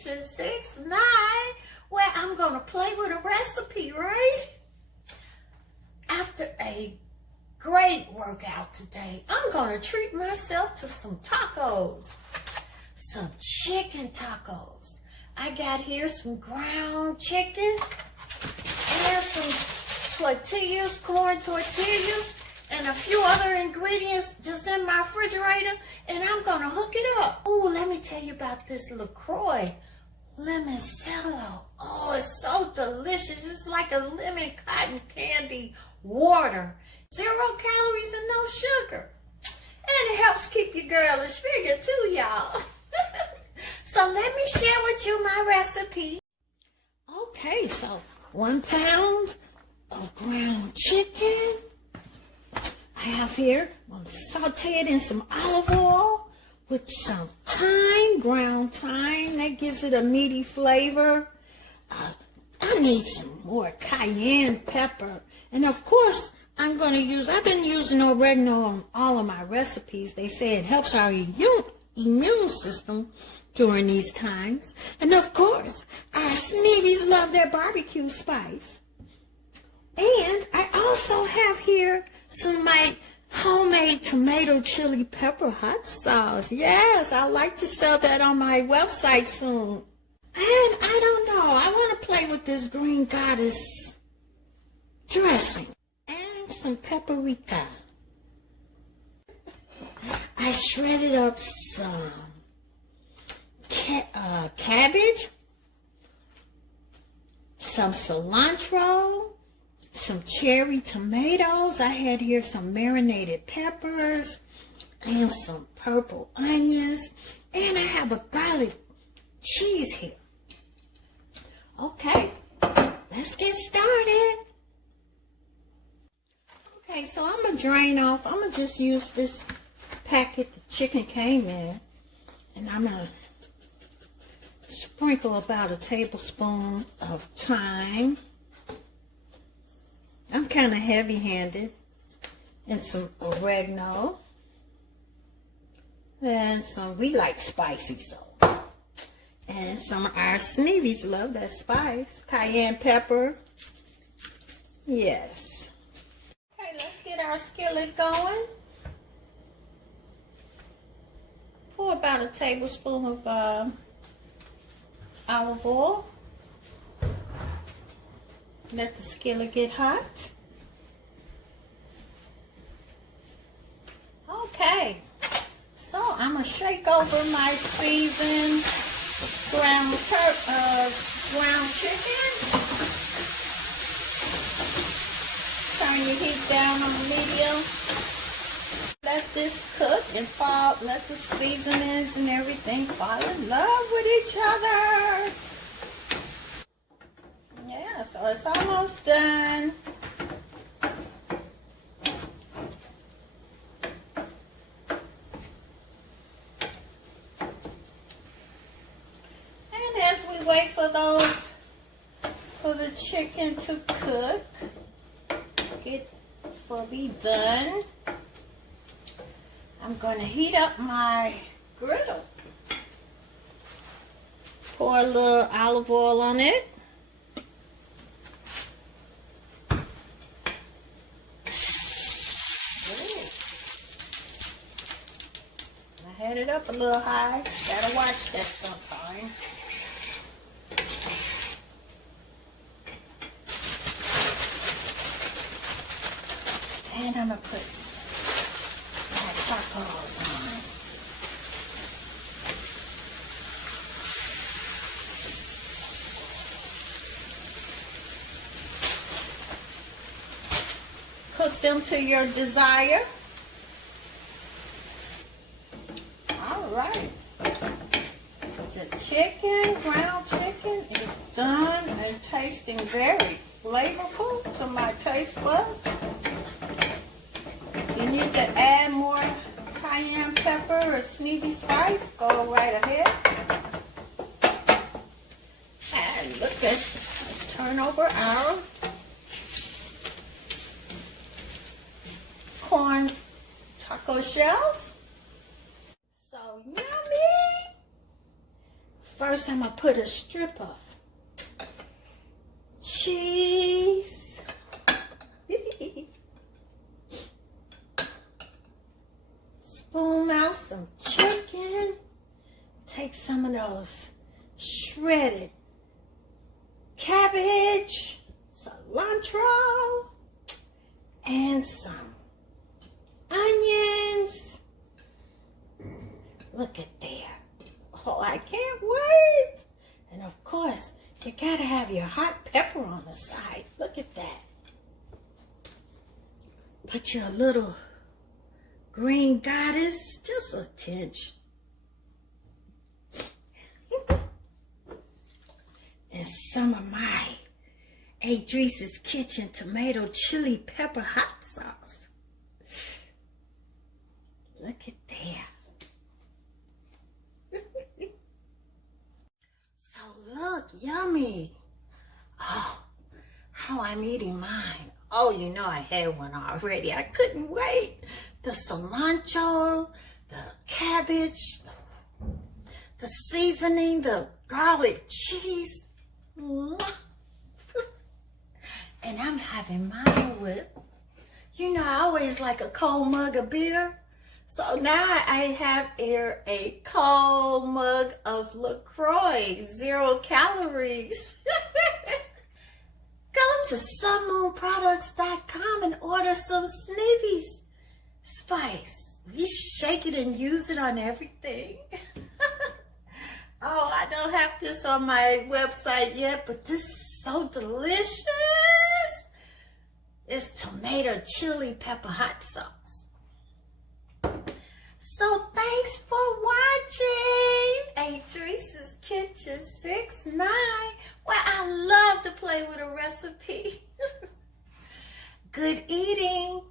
Kitchen 69, where I'm going to play with a recipe, right? After a great workout today, I'm going to treat myself to some tacos, some chicken tacos. I got here some ground chicken and some tortillas, corn tortillas, and a few other ingredients just in my refrigerator, and I'm gonna hook it up. Oh, let me tell you about this LaCroix Limoncello. Oh, it's so delicious. It's like a lemon cotton candy water. 0 calories and no sugar. And it helps keep your girlish figure too, y'all. So let me share with you my recipe. Okay, so 1 pound of ground chicken. I have here, I'm going to saute it in some olive oil with some thyme, ground thyme. That gives it a meaty flavor. I need some more cayenne pepper. And of course, I've been using oregano on all of my recipes. They say it helps our immune system during these times. And of course, our Sneevy's Love That Barbecue Spice. And I also have here some of my homemade tomato chili pepper hot sauce. Yes, I'd like to sell that on my website soon. And I don't know, I want to play with this green goddess dressing and some paprika. I shredded up some cabbage, some cilantro, some cherry tomatoes. I had here some marinated peppers and some purple onions. And I have a garlic cheese here. Okay, let's get started. Okay, so I'm going to drain off. I'm going to just use this packet the chicken came in. And I'm going to sprinkle about a tablespoon of thyme. I'm kind of heavy-handed. And some oregano. And we like spicy, so. And some of our Sneevy's Love That Spice. Cayenne pepper. Yes. Okay, let's get our skillet going. Pour about a tablespoon of olive oil. Let the skillet get hot. Okay, so I'm going to shake over my seasoned ground chicken. Turn your heat down on medium. Let this cook and let the seasonings and everything fall in love with each other. Yeah, so it's almost done. And as we wait for the chicken to cook, be done, I'm going to heat up my griddle. Pour a little olive oil on it. I had it up a little high. Gotta watch that sometime. And I'm going to put my tacos on. Cook them to your desire. Alright. The chicken, ground chicken, is done and tasting very flavorful to my taste buds. You need to add more cayenne pepper or Sneevy spice, go right ahead. And look at, let's turn over our corn taco shells. So yummy, first I'm going to put a strip of cheese. Spoon out some chicken. Take some of those shredded cabbage, cilantro, and some onions. Look at there. Oh, I can't wait. And of course, you gotta have your hot pepper on the side. Look at that. Put your little green goddess, just a tinge. And some of my Adrice's Kitchen tomato chili pepper hot sauce. Look at there. So look, yummy. Oh, how I'm eating mine. Oh, you know I had one already. I couldn't wait. The cilantro, the cabbage, the seasoning, the garlic cheese. And I'm having mine with, you know, I always like a cold mug of beer. So now I have here a cold mug of LaCroix, 0 calories. Go to sunmoonproducts.com and order some Sneevy Spice. We shake it and use it on everything. Oh, I don't have this on my website yet, but this is so delicious. It's tomato chili pepper hot sauce. So thanks for watching Adrice's Kitchen 6-9, where I love to play with a recipe. Good eating.